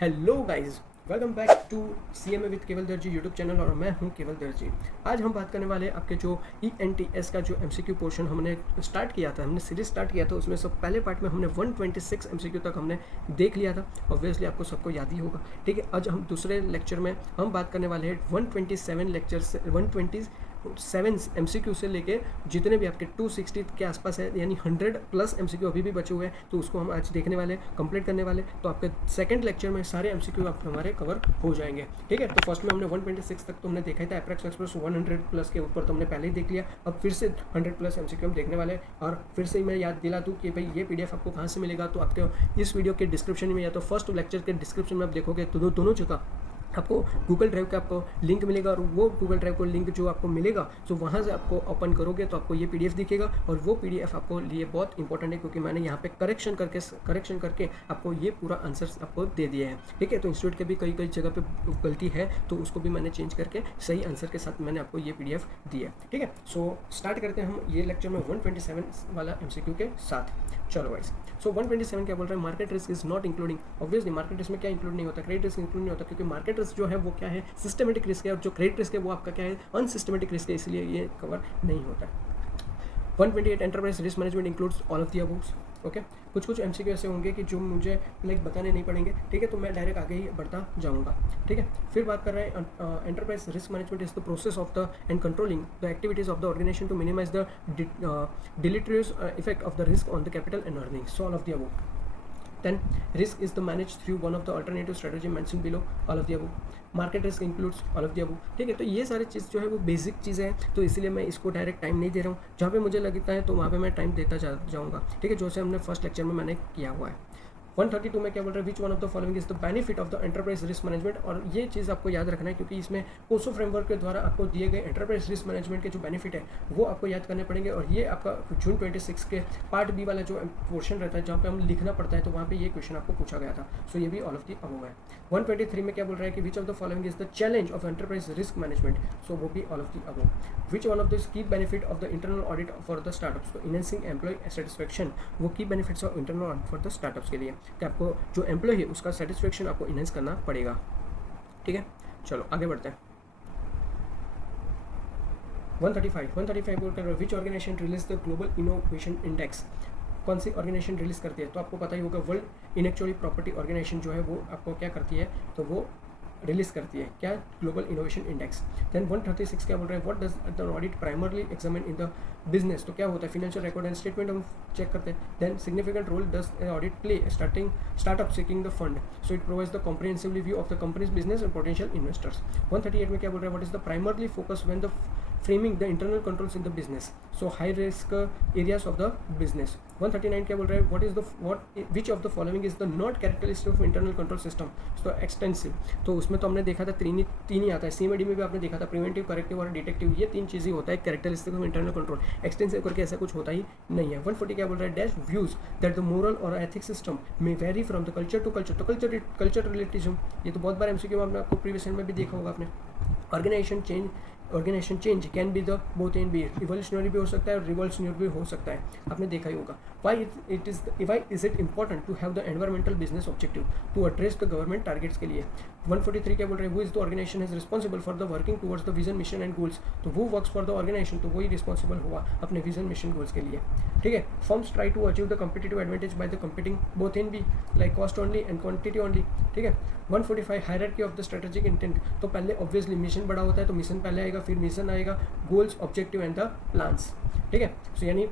Hello guys, welcome back to CMA with Kewal Darji YouTube channel और मैं हूं केवल दर्जी। आज हम बात करने वाले हैं आपके जो ईएनटीएस का जो एमसीक्यू पोर्शन हमने स्टार्ट किया था, हमने सीरीज स्टार्ट किया था। उसमें सब पहले पार्ट में हमने 126 एमसीक्यू तक हमने देख लिया था। ऑब्वियसली आपको सबको याद ही होगा। ठीक है, आज हम दूसरे लेक्चर में हम बात करने वाले हैं 127 लेक्चर से 127 एमसीक्यू से लेके जितने भी आपके 260 के आसपास है, यानी 100 प्लस एमसीक्यू अभी भी बचे हुए हैं, तो उसको हम आज देखने वाले, कंप्लीट करने वाले। तो आपके सेकंड लेक्चर में सारे एमसीक्यू आप हमारे कवर हो जाएंगे। ठीक है, तो फर्स्ट में हमने 126 तक तो हमने देखा ही था। एप्रैक्स एक्सप्रेस 100 प्लस के ऊपर तो हमने पहले ही देख लिया। अब फिर से 100 प्लस एमसीक्यू हम देखने वाले हैं। और फिर से मैं याद दिला दूँ कि भाई ये पीडीएफ आपको कहाँ से मिलेगा। तो आपके इस वीडियो के डिस्क्रिप्शन में या तो फर्स्ट लेक्चर के डिस्क्रिप्शन में आप देखोगे तो दोनों जगह आपको गूगल ड्राइव का आपको लिंक मिलेगा। और वो गूगल ड्राइव को लिंक जो आपको मिलेगा, तो वहाँ से आपको ओपन करोगे तो आपको ये पीडीएफ दिखेगा। और वो पीडीएफ आपको लिए बहुत इंपॉर्टेंट है, क्योंकि मैंने यहाँ पे करेक्शन करके आपको ये पूरा आंसर आपको दे दिए हैं। ठीक है, तो इंस्टीट्यूट के भी कई जगह पे गलती है, तो उसको भी मैंने चेंज करके सही आंसर के साथ मैंने आपको ये पीडीएफ दी है। ठीक है, सो स्टार्ट करते हैं हम ये लेक्चर में 127 वाला एमसीक्यू के साथ। चलो वाइस, सो 127 क्या बोल रहा है, market risk is not including. Obviously market risk में क्या इंक्लूड नहीं होता, क्रेडिट रिस्क इंक्लूड नहीं होता, क्योंकि मार्केट रिस्क जो है वो क्या है, सिस्टमेटिक रिस्क है। और जो क्रेडिट रिस्क है वो आपका क्या है, अनसिस्टमेटिक रिस्क है, इसलिए ये कवर नहीं होता है। 128 enterprise risk management includes all of the aboves. Okay, कुछ एमसीक्यू ऐसे होंगे कि जो मुझे बताने नहीं पड़ेंगे। ठीक है, तो मैं डायरेक्ट आगे ही बढ़ता जाऊंगा। ठीक है, फिर बात कर रहे हैं enterprise risk management is the process of the and controlling the activities of the organisation to minimise the deleterious effect of the risk on the capital and earning. So all of the above. Then risk is the managed through one of the alternative strategy mentioned below, all of the above. Market risk includes all of the above. ठीक है, तो ये सारी चीज़ जो है वो basic चीज़ें हैं, तो इसीलिए मैं इसको डायरेक्ट टाइम नहीं दे रहा हूँ। जहाँ पे मुझे लगता है तो वहाँ पे मैं टाइम देता जाऊँगा। ठीक है, जैसे हमने फर्स्ट लेक्चर में मैंने किया हुआ है। 132 में क्या बोल रहा है, विच one of the following is the benefit of the enterprise risk management. और ये चीज़ आपको याद रखना है, क्योंकि इसमें कोसो फ्रेमवर्क के द्वारा आपको दिए गए एंटरप्राइज रिस्क मैनेजमेंट के जो बेनिफिट है वो आपको याद करने पड़ेंगे। और ये आपका जून 26 के पार्ट बी वाला जो पोर्शन रहता है, जहाँ पे हम लिखना पड़ता है, तो वहाँ पे ये क्वेश्चन आपको पूछा गया था। सो ये भी ऑल ऑफ द अबव है। 123 में क्या बोल रहा है कि which of the following is the challenge of enterprise risk management. So वो भी all of the above. Which one of the key benefit of the internal audit for the startups. तो इनहेंसिंग एम्प्लॉय सेटिस्फेक्शन, वो key benefits of internal audit for the startups के लिए कि आपको जो employ है उसका सेटिस्फेक्शन आपको इनहेंस करना पड़ेगा। ठीक है, चलो आगे बढ़ते हैं। 135 बोल कर which organization release the global innovation index. कौन सी ऑर्गेनाइजेशन रिलीज करती है, तो आपको पता ही होगा, वर्ल्ड इंटेलेक्चुअल प्रॉपर्टी ऑर्गेनाइजेशन जो है वो आपको क्या करती है, तो वो रिलीज करती है क्या, ग्लोबल इनोवेशन इंडेक्स। देन 136 क्या बोल रहे हैं, what does the audit primarily examine in the business. तो क्या होता है, फाइनेंशियल रिकॉर्ड एंड स्टेटमेंट हम चेक करते हैं। Then significant role does audit play startup seeking the fund. So it provides the comprehensive view of the company's business and potential investors. 138 में क्या बोल रहे हैं, what is the primarily focus when the framing the internal controls in the business, so high risk areas of the business. 139 क्या बोल रहा है, which of the following is the not characteristic of internal control system। so extensive, तो उसमें तो हमने देखा था तीन ही आता है। सीएमडी में भी आपने देखा था, प्रिवेंटिव, करेक्टिव और डिटेक्टिव, ये तीन चीज़ें होता है characteristic of internal control. Extensive करके ऐसा कुछ होता ही नहीं है। 140 क्या बोल रहा है, dash views that the moral और एथिक सिस्टम में very from the culture to culture. तो कल्चर रिलेटिविज्म, ये तो बहुत बार एमसीक्यू में आपको प्रीवियस में भी देखा होगा आपने। Organisation change can be the both and B, evolutionary भी हो सकता है और रिवोल्यूशनरी भी हो सकता है, आपने देखा ही होगा। Why is it important to have the environmental business objective to address the government targets के लिए। 143 क्या बोल रहे हैं, वो is the organisation is responsible for the working towards the vision mission and goals. तो वो वर्क्स फॉर द ऑर्गेनाइजेशन, तो वही रिस्पॉन्सिबल हुआ अपने विजन मिशन गोल्स के लिए। ठीक है, firms try to achieve the competitive advantage by the competing both in B like cost only and quantity only. ठीक है, 145 hierarchy of the strategic intent. तो पहले ऑब्वियसली मिशन बड़ा होता है, तो मिशन पहले आएगा, फिर मिशन आएगा, goals, objective and the plans. ठीक है, सो यानी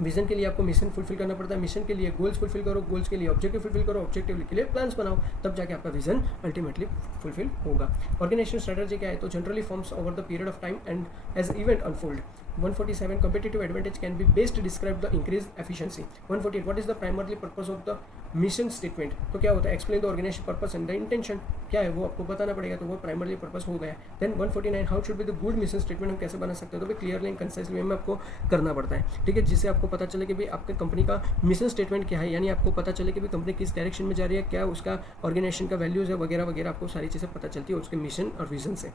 विजन के लिए आपको मिशन फुलफिल करना पड़ता है, मिशन के लिए गोल्स फुलफिल करो, गोल्स के लिए ऑब्जेक्टिव फुलफिल करो, ऑब्जेक्टिव के लिए प्लान्स बनाओ, तब जाके आपका विजन अल्टीमेटली फुलफिल होगा। ऑर्गेनाइजेशन स्ट्रेटजी क्या है, तो generally forms over the period of time and as event unfold. 147 competitive advantage can be best describe the increased efficiency। 148 what is the primarily purpose of the mission statement। तो क्या होता है, explain the organisation purpose and the intention, क्या है वो आपको बताना पड़ेगा, तो वो प्राइमरली पर्पस हो गया। Then 149 how should be the good mission statement, हम कैसे बना सकते हैं, तो भाई क्लियरली एंड कंसाइजली में आपको करना पड़ता है। ठीक है, जिससे आपको पता चले कि भाई आपके कंपनी का मिशन स्टेटमेंट क्या है, यानी आपको पता चले कि भाई कंपनी किस डायरेक्शन में जा रही है, क्या उसका ऑर्गेनाइजेशन का वैल्यूज़ है, वगैरह वगैरह, आपको सारी चीज़ें पता चलती है उसके मिशन और विजन से।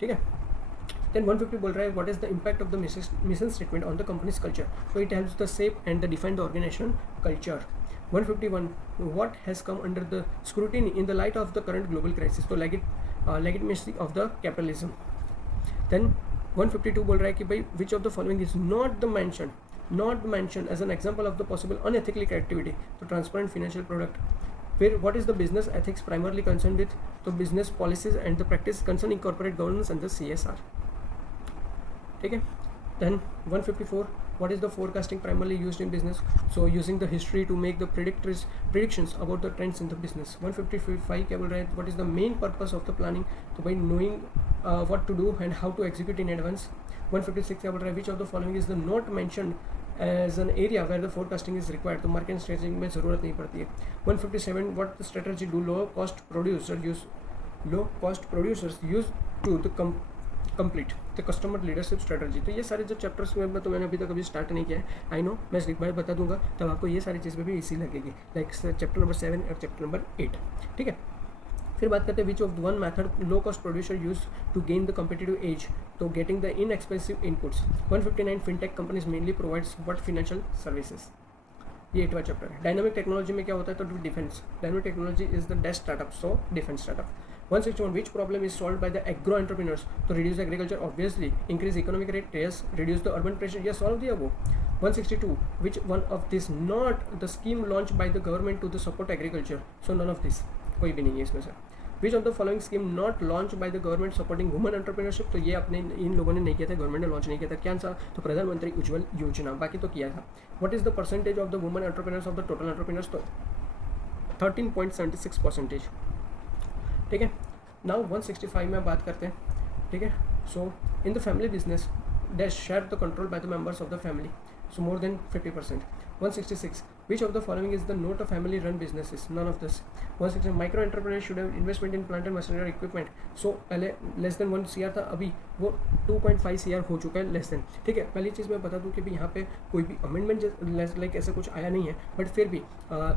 ठीक है, देन 150 बोल रहा है, what is the impact of the mission statement on the company's culture. तो it helps the shape and the define the organization culture. 151, what has come under the scrutiny in the light of the current global crisis, तो legitimacy of the capitalism. Then 152 बोल रहा है कि भाई which of the following is not mentioned as an example of the possible unethical activity, तो transparent financial product. फिर what is the business ethics primarily concerned with, तो business policies and the practice concerning corporate governance and the CSR. ठीक है. Then 154, what is the forecasting primarily used in business, so using the history to make the predictions about the trends in the business. 155 क्या बोल रहा है, what is the main purpose of the planning, तो भाई knowing what to do and how to execute in advance. 156 क्या बोल रहा है, which of the following is the not mentioned as an area where the forecasting is required, तो market strategy में ज़रूरत नहीं पड़ती है. 157, what the strategy do low cost producers use to the complete the customer leadership strategy. तो ये सारे जो चैप्टर्स में तो मैंने अभी तक स्टार्ट नहीं किया है, आई नो, मैं एक बार बता दूंगा तब आपको ये सारी चीज़ें भी इसी लगेगी, लाइक चैप्टर नंबर 7 और चैप्टर नंबर 8. ठीक है. फिर बात करते हैं which of one method low cost producer use to gain the competitive edge, तो getting the inexpensive inputs. 159, fintech companies mainly provides what financial services. ये 8वां चैप्टर है. डायनामिक टेक्नोलॉजी में क्या होता है, तो defence. Dynamic technology is the best startup, so defence startup. 161, which problem is solved by the agro entrepreneurs, to reduce agriculture, obviously. Increase economic rate, yes. Reduce the urban pressure, yes. All of the above. 162, which one of this not the scheme launched by the government to the support agriculture, so none of this, कोई भी नहीं है इसमें से. Which of the following scheme not launched by the government supporting women entrepreneurship, तो ये अपने इन लोगों ने नहीं किया था, गवर्नमेंट ने लॉन्च नहीं किया था. क्या आंसर, तो प्रधानमंत्री उज्ज्वल योजना, बाकी तो किया था. What is the percentage of the women entrepreneurs of the total entrepreneurs, तो 13.76%. ठीक है. नाउ 165 में बात करते हैं. ठीक है. So in the family business dash share the control by the members of the family, so more than 50%. 166, which of the following is the not a family run businesses, none of this. 167, micro entrepreneurs should have investment in plant and machinery or equipment, so पहले less than 1 CR था, अभी वो 2.5 CR हो चुका है, less than. ठीक है. पहली चीज़ मैं बता दूं कि भाई यहाँ पे कोई भी अमेंडमेंट लाइक ऐसा कुछ आया नहीं है, बट फिर भी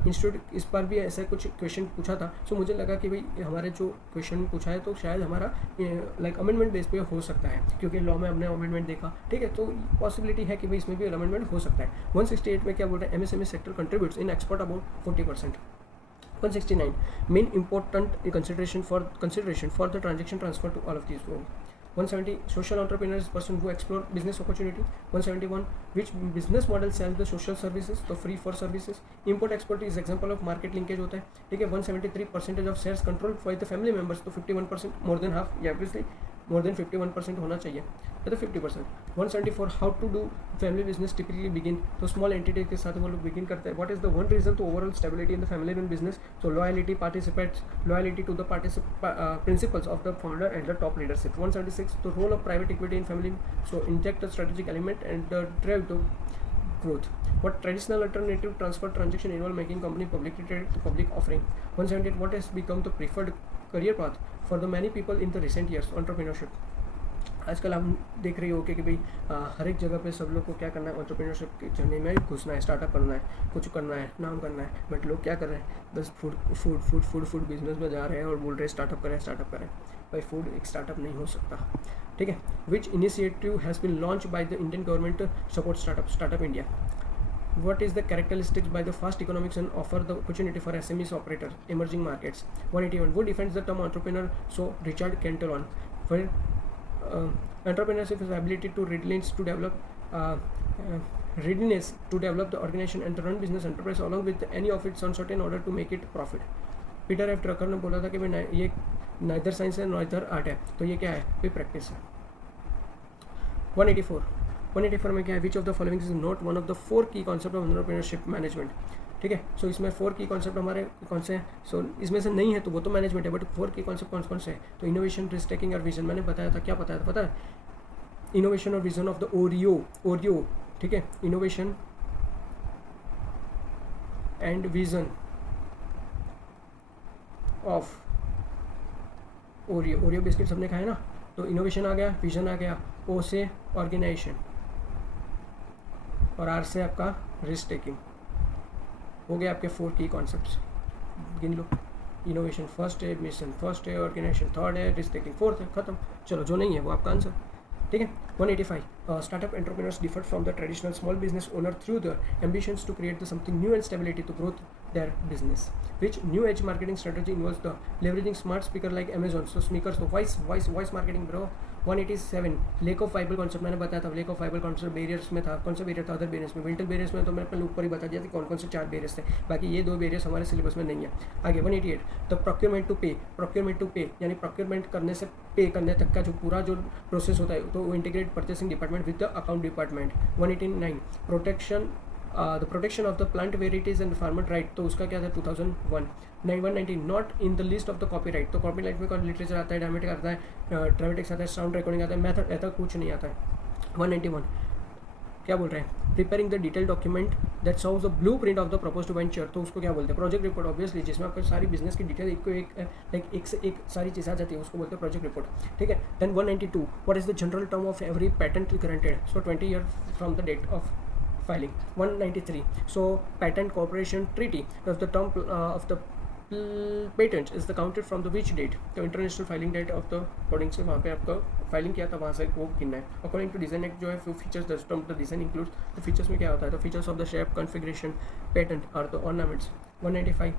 इंस्टीट्यूट इस बार भी ऐसा कुछ क्वेश्चन पूछा था, सो मुझे लगा कि भाई हमारे जो क्वेश्चन पूछा है तो शायद हमारा लाइक अमेंडमेंट बेस पे हो सकता है, क्योंकि लॉ में हमने अमेंडमेंट देखा. ठीक है. तो पॉसिबिलिटी है कि भाई इसमें भी अमेंडमेंट हो सकता है. 168 में क्या बोल रहे हैं, MSME sector contributes in export about 40%. 169, main important consideration for the transaction transfer to all of these. 170, social entrepreneurs person who explore business opportunity. 171, which business model sells the social services, तो free for services. Import export is example of market linkage होता है. ठीक है. 173, percentage of shares controlled by the family members, तो 51%, more than half, yeah, obviously more than 51% होना चाहिए, या तो 50%. 174, how to do family business typically begin, तो small entity के साथ वो लोग begin करते हैं. what is the one reason to overall stability in the family run business, so loyalty to the principles of the founder and the top leadership. 176, the role of private equity in family, so inject a strategic element and drive the growth. What traditional alternative transfer transaction involve making company publicly traded to public offering. 178, what has become the preferred career path for the many people in the recent years, entrepreneurship. आजकल हम देख रहे हो कि भाई हर एक जगह पे सब लोग को क्या करना है, एंटरप्रेन्योरशिप की जर्नी में घुसना है, स्टार्टअप करना है, कुछ करना है, नाम करना है. बट लोग क्या कर रहे हैं, बस फूड बिजनेस में जा रहे हैं और बोल रहे हैं स्टार्टअप करें. भाई फूड एक स्टार्टअप नहीं हो सकता. ठीक है. Which initiative has been launch by the Indian government support startup India. What is the characteristics by the fast economics and offer the opportunity for SMEs operator emerging markets. 181, who defines the term entrepreneur, so Richard Cantillon. For entrepreneurship is the ability to readiness to develop the organization and to run business enterprise along with any of its uncertain order to make it profit. Peter F Drucker ने बोला था कि भाई ये neither science है neither art है, तो ये क्या है, ये प्रैक्टिस है. 184 में क्या है, विच of the following is not one of the 4 की कॉन्सेप्ट ऑफ एंटरप्रेन्योरशिप मैनेजमेंट. ठीक है. सो इसमें 4 की कॉन्सेप्ट हमारे कौन से हैं, सो इसमें से नहीं है तो वो तो मैनेजमेंट है, बट 4 की कॉन्सेप्ट कौन से हैं, तो इनोवेशन, रिस्क टेकिंग और विजन. मैंने बताया था, क्या बताया था पता है, इनोवेशन और विजन ऑफ द ओरियो. ठीक है. Innovation and vision of Oreo biscuit सबने खाया ना, तो इनोवेशन आ गया, विजन आ गया, ओ से ऑर्गेनाइजेशन और आर से आपका रिस्क टेकिंग. हो गया आपके 4 की कॉन्सेप्ट्स, गिन लो. इनोवेशन फर्स्ट है, मिशन फर्स्ट है, ऑर्गेनाइजेशन थर्ड है, रिस्क टेकिंग फोर्थ है, खत्म. चलो जो नहीं है वो आपका आंसर. ठीक है. 185 startup entrepreneurs differ from the traditional small business owner through their ambitions to create something new and stability to grow their business. Which new age marketing strategy involves the leveraging smart speaker like Amazon, so speakers, तो voice marketing bro. 187 lake of viable concept मैंने बताया था, lake of viable concept barriers में था, कौन सा barrier था other barriers में, विंटर बेरियर्स में तो मैंने पहले ऊपर ही बता दिया था कौन कौन से 4 बेरियर्स थे, बाकी ये 2 बेरियर्स हमारे सिलेबस में नहीं है। आगे 188 द प्रोक्योरमेंट टू पे यानी प्रोक्योरमेंट करने से पे करने तक का जो पूरा जो प्रोसेस होता है तो वो integrate purchasing department with the account department. 189 protection the protection of the plant varieties and farmer right, तो उसका क्या था 2001। 190 not in the list of the copyright, तो कॉपीराइट में कौन लिटरेचर आता है, ड्रामेटिक आता है, ड्रामेटिक्स आता है, साउंड रिकॉर्डिंग आता है, मेथड ऐसा कुछ नहीं आता है। 191 क्या बोल रहे हैं, preparing the detail document that solves the blueprint of the proposed venture, तो उसको क्या बोलते हैं प्रोजेक्ट रिपोर्ट ऑब्वियसली, जिसमें आपको सारी बिजनेस की डिटेल एक से एक सारी चीज़ आ जाती है, उसको बोलते हैं प्रोजेक्ट रिपोर्ट। ठीक है। Then 192 what is the general term of every patent granted, so 20 year from the date of filing। 193 so patent cooperation treaty of the term of the patent is the counted from the which date, the international filing date of the according से वहाँ पे आपका filing किया था वहाँ से वो गिनना है। अकॉर्डिंग टू डिज़ाइन एक्ट जो है features the term the design includes, तो फीचर्स में क्या होता है, तो features of the shape configuration patent और the ornaments. 195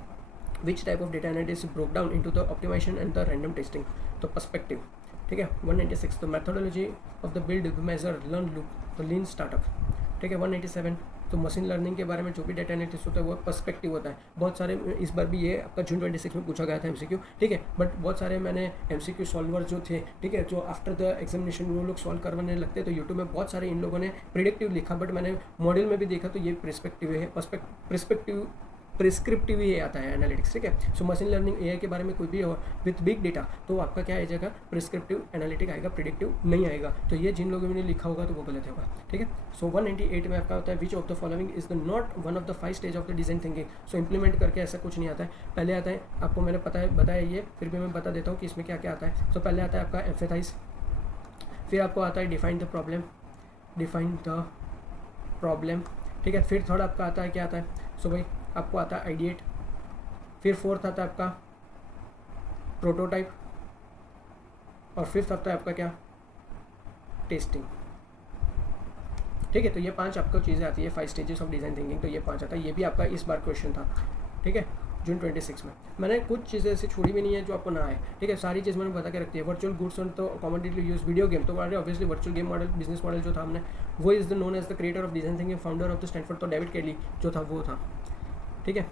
which type of data analysis is broke down into the optimization and the random testing, तो पर्सपेक्टिव। ठीक है। 196 the methodology of the build measure learn loop, तो लीन startup. ठीक है। 197 तो machine learning के बारे में जो भी डाटा एनालिसिस होता है वो पर्सपेक्टिव होता है। बहुत सारे इस बार भी ये आपका जून 26 में पूछा गया था एमसीक्यू। ठीक है। बट बहुत सारे मैंने एमसीक्यू सॉल्वर जो थे, ठीक है, जो आफ्टर द एग्जामिनेशन वो लोग सॉल्व करवाने लगते हैं, तो यूट्यूब में बहुत सारे इन लोगों ने प्रिडिक्टिव लिखा, बट मैंने मॉडल में भी देखा तो ये प्रिस्पेक्टिव है, प्रिस्क्रिप्टिव ही आता है एनालिटिक्स। ठीक है। सो मशीन लर्निंग एआई के बारे में कोई भी हो विथ बिग डेटा तो आपका क्या आ जाएगा, प्रिस्क्रिप्टिव एनालिटिक आएगा, प्रिडिक्टिव नहीं आएगा। तो ये जिन लोगों ने लिखा होगा तो वो गलत होगा। ठीक है। सो 198 में आपका होता है विच of the following is the not one of the 5 stage of the design thinking, so implement करके ऐसा कुछ नहीं आता है। पहले आता है आपको मैंने बताया ये, फिर भी मैं बता देता हूँ कि इसमें क्या क्या आता है। सो पहले आता है आपका एम्फेथाइज, फिर आपको आता है डिफाइन द प्रॉब्लम। ठीक है। फिर थर्ड आपका आता है क्या आता है, सो भाई आपको आता है आइडिएट, फिर फोर्थ आता है आपका प्रोटोटाइप, और फिफ्थ आता है आपका क्या, टेस्टिंग। ठीक है। तो ये 5 आपको चीज़ें आती है, 5 स्टेजेस ऑफ डिज़ाइन थिंकिंग, तो ये 5 आता है। ये भी आपका इस बार क्वेश्चन था। ठीक है। जून 26 में मैंने कुछ चीज़ें ऐसी छोड़ी भी नहीं है जो आपको ना आए। ठीक है। सारी चीज़ मैंने बता के रखती है। वर्चुअल गुड्स ऑन तो कॉमोडिटी यूज, वीडियो गेम तो obviously virtual game model business model जो था हमने वो is the known as the creator of design thinking, founder of the Stanford, तो डेविड केली जो था वो था। ठीक है।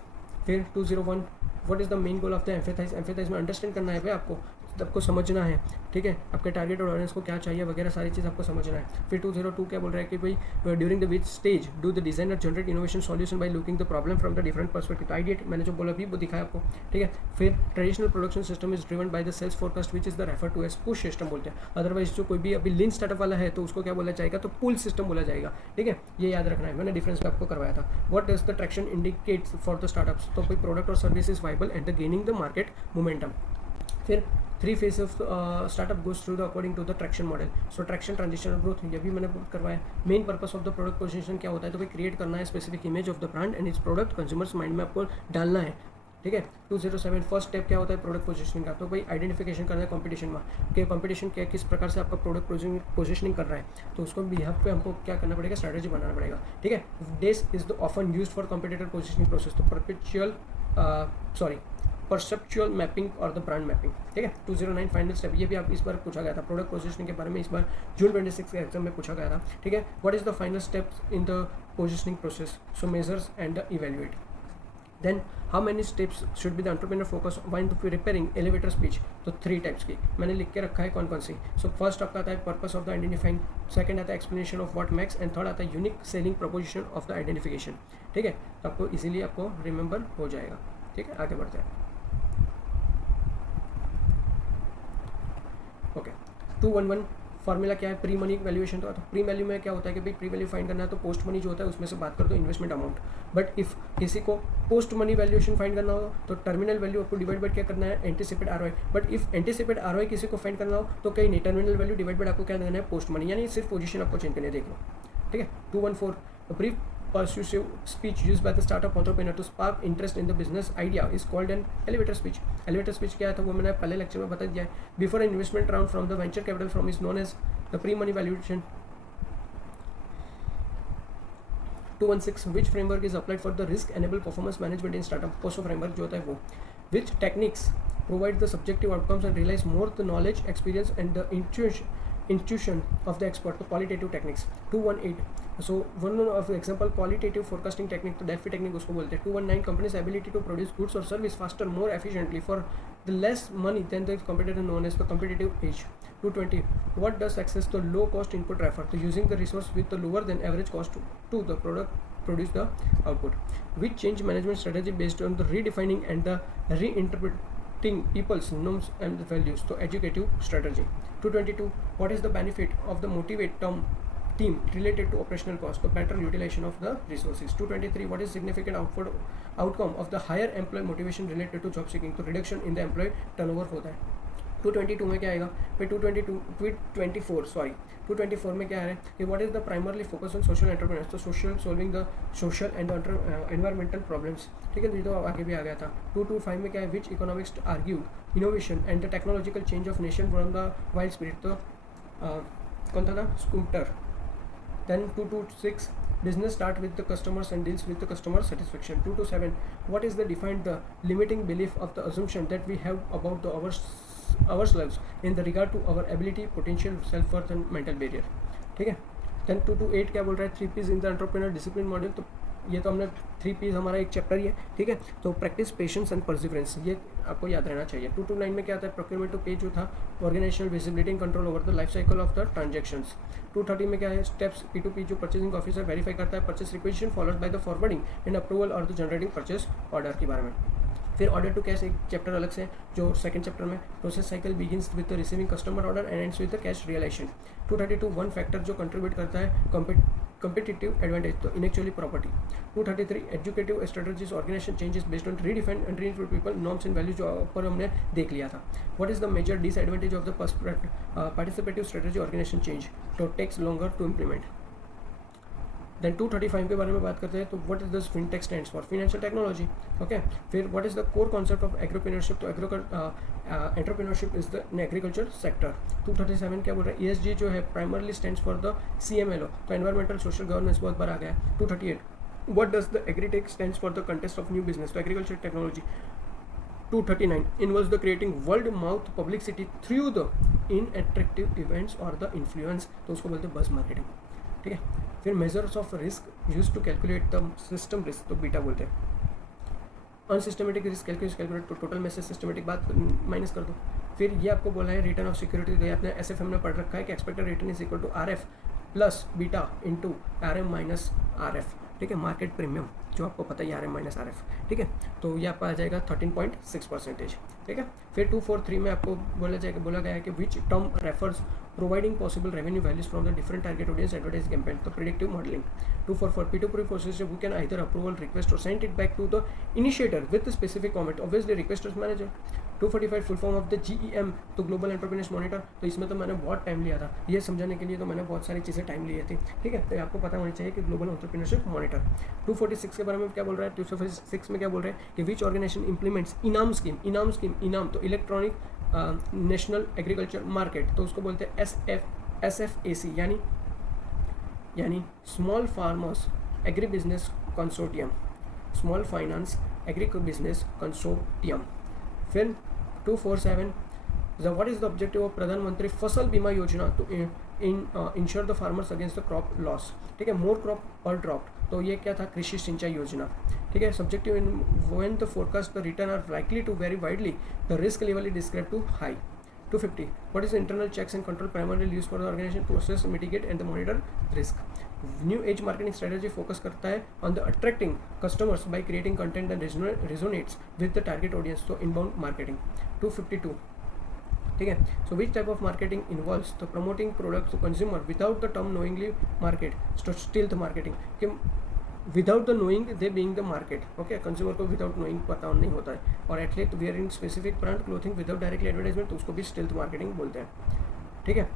फिर 201 what is the main goal of the empathize में अंडरस्टैंड करना है भाई आपको समझना है। ठीक है। आपके टारगेट और ऑडियंस को क्या चाहिए वगैरह सारी चीज़ आपको समझना है। फिर 202 क्या बोल रहा है कि भाई during the which stage do the designer generate innovation solution by looking the problem from the different perspective, तो आइडिया मैंने जो बोला अभी वो दिखाया आपको। ठीक है। फिर traditional production system is driven by the sales forecast which is the refer to as push system बोलते हैं। अदरवाइज जो कोई भी अभी लीन स्टार्टअप वाला है तो उसको क्या बोला जाएगा, तो पुल सिस्टम बोला जाएगा। ठीक है। ये याद रखना है, मैंने डिफरेंस आपको करवाया था। What does the traction indicates for the startups, तो कोई प्रोडक्ट और service is viable and the gaining the market momentum. फिर 3 phase of startup goes through the according to the traction model, so traction, transition और growth, ये भी मैंने करवाया। Main purpose of the product position क्या होता है, तो भाई क्रिएट करना है specific image of the brand and its product consumers mind में आपको डालना है। ठीक है। 207 फर्स्ट स्टेप क्या होता है प्रोडक्ट पोजीशनिंग का, तो भाई आइडेंटिफिकेशन करना है कंपटीशन में कि कंपटीशन क्या किस प्रकार से आपका प्रोडक्ट पोजीशनिंग कर रहा है, तो उसको बिहाफ पे हमको क्या करना पड़ेगा, स्ट्रैटेजी बनाना पड़ेगा। ठीक है। This is the often used for competitor positioning process, तो परसेप्चुअल मैपिंग और द ब्रांड मैपिंग। ठीक है। 209 फाइनल स्टेप, ये भी आप इस बार पूछा गया था, प्रोडक्ट पोजीशनिंग के बारे में इस बार जून 26 के एग्जाम में पूछा गया था। ठीक है। What is the final steps in the positioning process, so measures and evaluate. Then how many steps should be the entrepreneur focus while preparing elevator speech, तो 3 टाइप्स की मैंने लिख के रखा है कौन कौन सी। सो फर्स्ट आपका आता है purpose of the identifying, second आता है explanation of what max, and third आता है unique selling proposition of the identification. ठीक है। तो आपको इजीली आपको रिमेंबर हो जाएगा। ठीक है। आगे बढ़ते हैं। ओके। 211 फार्मूला क्या है, प्री मनी वैल्यूएशन। तो प्री वैल्यू में क्या होता है कि भाई प्री वैल्यू फाइंड करना है तो पोस्ट मनी जो होता है उसमें से बात कर दो इन्वेस्टमेंट अमाउंट। बट इफ किसी को पोस्ट मनी वैल्यूएशन फाइंड करना हो तो टर्मिनल वैल्यू आपको डिवाइड बाय क्या करना है, anticipate ROI. But if anticipate ROI किसी को फाइंड करना हो तो कहीं नहीं, टर्मिनल वैल्यू डिवाइड बाय आपको क्या देना है, पोस्ट मनी, यानी सिर्फ पोजीशन आपको चेंज करनी है, देख लो। ठीक है। 214 brief persuasive speech used by the startup entrepreneur to spark interest in the business idea is called an elevator speech. Elevator speech क्या है, तो वो मैंने पहले लेक्चर में बता दिया है। Before an investment round from the venture capital firm is known as the pre-money valuation 216 which framework is applied for the risk enable performance management in startup, पोसो फ्रेमवर्क जो होता है वो. Which techniques provide the subjective outcomes and realize more the knowledge experience and the intuition of the expert, तो qualitative techniques. 218, so one of the example qualitative forecasting technique, तो Delphi technique उसको बोलते हैं. 219 company's ability to produce goods or service faster, more efficiently for the less money than the competitor known as the competitive edge. 220, what does access to low cost input refer to? Using the resource with the lower than average cost to the product produce the output. Which change management strategy based on the redefining and the reinterpreting people's norms and the values, so educative strategy. 222, what is the benefit of the motivate term team related to operational cost, so better utilization of the resources. 223, what is significant outcome of the higher employee motivation related to job seeking, तो reduction in the employee turnover होता है. 222 में क्या आएगा फिर 224 में क्या है कि what is the primarily focus on social entrepreneurs, तो social solving the social and environmental problems. ठीक है, तो आगे भी आ गया था. 225 में क्या है, which economics argued innovation and the technological change of nation from the wild spirit, तो कौन था Schumpeter. Then 226, business start with the customers and deals with the customer satisfaction. 227, what is the defined the limiting belief of the assumption that we have about the ourselves in the regard to our ability, potential, self-worth and mental barrier. ठीक है. Then 228 क्या बोल रहा है, 3 P's in the entrepreneur discipline model, तो ये तो हमने 3 P's हमारा एक चैप्टर ही है. ठीक है, तो प्रैक्टिस, पेशेंस एंड परसिवरेंस, ये आपको याद रहना चाहिए. 229 में क्या आता है, प्रोक्योरमेंट टू पे जो था, organisational visibility and control over the life cycle of the transactions. 230 में क्या है, स्टेप्स P2P जो परचेसिंग ऑफिसर वेरीफाई करता है purchase requisition followed by the forwarding and approval और द जनरेटिंग परचेस ऑर्डर के बारे में. फिर ऑर्डर टू कैश एक चैप्टर अलग से जो सेकंड चैप्टर में process cycle begins with the receiving customer order and ends with the cash realisation. 232, one factor जो कंट्रीब्यूट करता है competitive advantage, तो intellectually property. 233, educative strategies organization changes based on redefined and reinforced people norms and values, जो ऊपर हमने देख लिया था. What is the major disadvantage of the participative strategy organization change, तो takes longer to implement. Then 235 के बारे में बात करते हैं, तो what is this fintech stands for, financial technology. Okay, फिर what is the core concept of agropreneurship, तो entrepreneurship is the in agriculture sector. 237 क्या बोल रहे हैं, ESG जो है primarily stands for the CMLO, तो एनवायरमेंटल सोशल गवर्नेंस बहुत बार आ गया है. 238, what does the agritech stands for the contest of new business, तो agriculture technology. 239, involves the creating word mouth publicity through the inattractive events or the influence, तो उसको बोलते हैं बस मार्केटिंग. ठीक है, फिर measures of risk use to calculate the system risk, तो बीटा बोलते हैं. अनसिस्टमेटिक रिस्क कैलकुलेट, तो टोटल में से सिस्टमेटिक बात माइनस कर दो. फिर ये आपको बोला है रिटर्न ऑफ सिक्योरिटी, तो आपने SFM में पढ़ रखा है कि expected return is equal to RF plus beta into RM minus RF. ठीक है, मार्केट प्रीमियम जो आपको पता है RM माइनस RF. ठीक है, तो ये आपका आ जाएगा 13.6%. ठीक है, फिर 243 में आपको बोला गया है कि which term refers providing possible revenue values from the different target audience advertise campaign, तो predictive modelling. 244, P2P process we can either approval request और send it back to the initiator with specific comment, obviously requester's manager. 245, full form of the GEM, तो global entrepreneurs monitor, तो इसमें तो मैंने बहुत time लिया था ये समझाने के लिए, तो मैंने बहुत सारी चीज़ें टाइम ली थी. ठीक है, तो आपको पता होनी चाहिए कि ग्लोबल एंटरप्रेन्योरशिप मॉनिटर. 246 के बारे में क्या बोल रहा है, 246 में क्या बोल रहे हैं कि विच ऑर्गेनाइजेशन इंप्लीमेंट्स इनाम स्कीम, इनाम तो इलेक्ट्रॉनिक नेशनल एग्रीकल्चर मार्केट, तो उसको बोलते हैं SFAC, यानी small farmers agri business consortium, small finance agri business consortium. फिर 247, what is the objective of प्रधानमंत्री फसल बीमा योजना, तो ensure the farmers against the crop loss. ठीक है, मोर क्रॉप और ड्रॉप, तो ये क्या था, कृषि सिंचाई योजना. ठीक है, subjective in when the forecast the return are likely to vary widely, the risk level is describe to high. 250, what is the internal checks and control primarily used for the organization to assess, mitigate and monitor risk. New age marketing strategy focus करता है on the attracting customers by creating content that resonates with the target audience, so inbound marketing. 252, ठीक है, so which type of marketing involves the promoting products to consumer without the term knowingly market, so stealth marketing, कि without the knowing they being the market. Okay, consumer को without knowing पता नहीं होता है, और at least we are in specific brand clothing without directly advertisement, तो उसको भी स्टेल्थ मार्केटिंग बोलते हैं. ठीक है,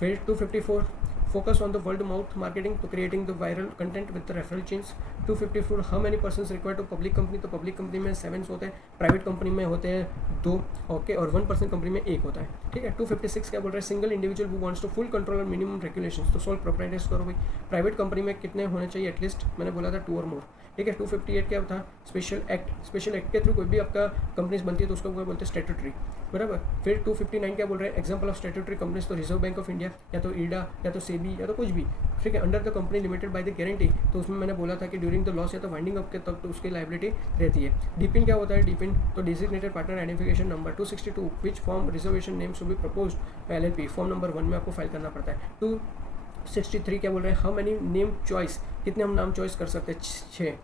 फिर 254, Focus on the word of mouth marketing to creating the viral content with the referral chains. 250 for how many persons required to public company, तो public company में 7 होते हैं, प्राइवेट कंपनी में होते हैं 2, ओके, और 1% कंपनी में 1 होता है, ठीक है। 256 क्या बोल रहा है, single individual who wants to full control और मिनिमम रेगुलेशंस, तो सोल प्रोप्राइटर्स करो भाई। प्राइवेट कंपनी में कितने होने चाहिए एटलीस्ट, मैंने बोला था 2 और मोर, ठीक है। 258 क्या था, स्पेशल एक्ट के थ्रू कोई भी आपका कंपनीज बनती है तो उसको क्या बोलते हैं, स्टैट्यूटरी, बराबर। फिर 259 क्या बोल रहे हैं, एग्जांपल ऑफ स्टैट्यूटरी कंपनीज, तो रिजर्व बैंक ऑफ इंडिया या तो ईडा या तो सेबी या तो कुछ भी, ठीक है। Under the company limited by the guarantee, तो उसमें मैंने बोला था कि ड्यूरिंग द लॉस या तो वाइंडिंग अप के तक तो उसकी लाइबिलिटी रहती है। डीपिन क्या होता है, डीपिन तो designated partner identification number. 262 which form reservation name should be proposed LLP, form number 1 में आपको फाइल करना पड़ता है। 263 क्या बोल रहे हैं, हाउ मैनी नेम चॉइस, कितने हम नाम चॉइस कर सकते हैं, 6।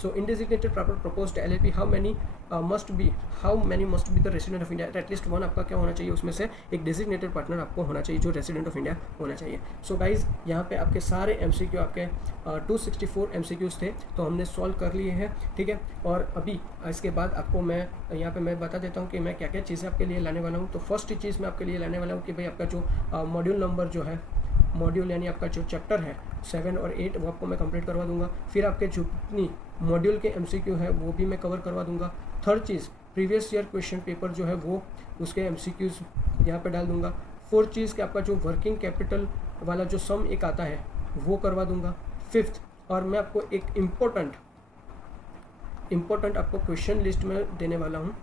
So in designated proposed LLP, how many must be the resident of India, at least one आपका क्या होना चाहिए, उसमें से एक designated partner आपको होना चाहिए जो resident of India होना चाहिए। So guys, यहाँ पे आपके सारे MCQ आपके 264 MCQs थे, तो हमने सॉल्व कर लिए हैं, ठीक है। और अभी इसके बाद आपको मैं यहाँ पे मैं बता देता हूँ कि मैं क्या क्या चीज़ें आपके लिए लाने वाला हूँ। तो फर्स्ट चीज़ मैं आपके लिए लाने वाला हूँ कि भाई आपका जो मॉड्यूल नंबर जो है, मॉड्यूल यानी आपका जो चैप्टर है 7 और 8 वो आपको मैं कंप्लीट करवा दूंगा। फिर आपके जितनी मॉड्यूल के MCQ है वो भी मैं कवर करवा दूंगा। थर्ड चीज़, प्रीवियस ईयर क्वेश्चन पेपर जो है वो उसके MCQs यहाँ पे डाल दूंगा। फोर्थ चीज़ कि आपका जो वर्किंग कैपिटल वाला जो सम एक आता है वो करवा दूंगा। फिफ्थ, और मैं आपको एक इम्पोर्टेंट आपको क्वेश्चन लिस्ट में देने वाला हूँ,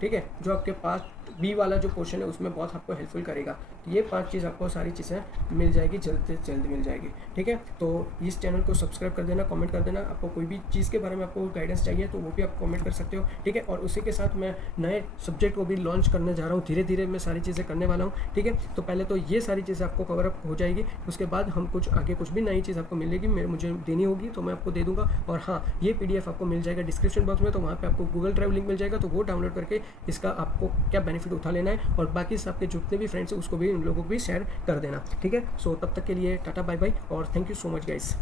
ठीक है, जो आपके पास बी वाला जो पोर्शन है उसमें बहुत आपको हेल्पफुल करेगा। तो ये 5 चीज़ आपको सारी चीज़ें मिल जाएगी, जल्द से जल्द मिल जाएगी, ठीक है। तो इस चैनल को सब्सक्राइब कर देना, कमेंट कर देना। आपको कोई भी चीज़ के बारे में आपको गाइडेंस चाहिए तो वो भी आप कमेंट कर सकते हो, ठीक है। और उसी के साथ मैं नए सब्जेक्ट को भी लॉन्च करने जा रहा हूँ, धीरे धीरे मैं सारी चीज़ें करने वाला हूँ, ठीक है। तो पहले तो ये सारी चीज़ें आपको कवर अप हो जाएगी, उसके बाद हम कुछ आगे कुछ भी नई चीज़ आपको मिलेगी, मुझे देनी होगी तो मैं आपको दे दूँगा। और हाँ, ये PDF आपको मिल जाएगा डिस्क्रिप्शन बॉक्स में, तो वहाँ पर आपको गूगल ड्राइव लिंक मिल जाएगा, तो वो डाउनलोड करके इसका आपको क्या बेनिफिट उठा लेना है, और बाकी सबके जितने भी फ्रेंड्स हैं उसको भी, उन लोगों को भी शेयर कर देना, ठीक है। सो तब तक के लिए टाटा बाय बाय और thank you so much guys.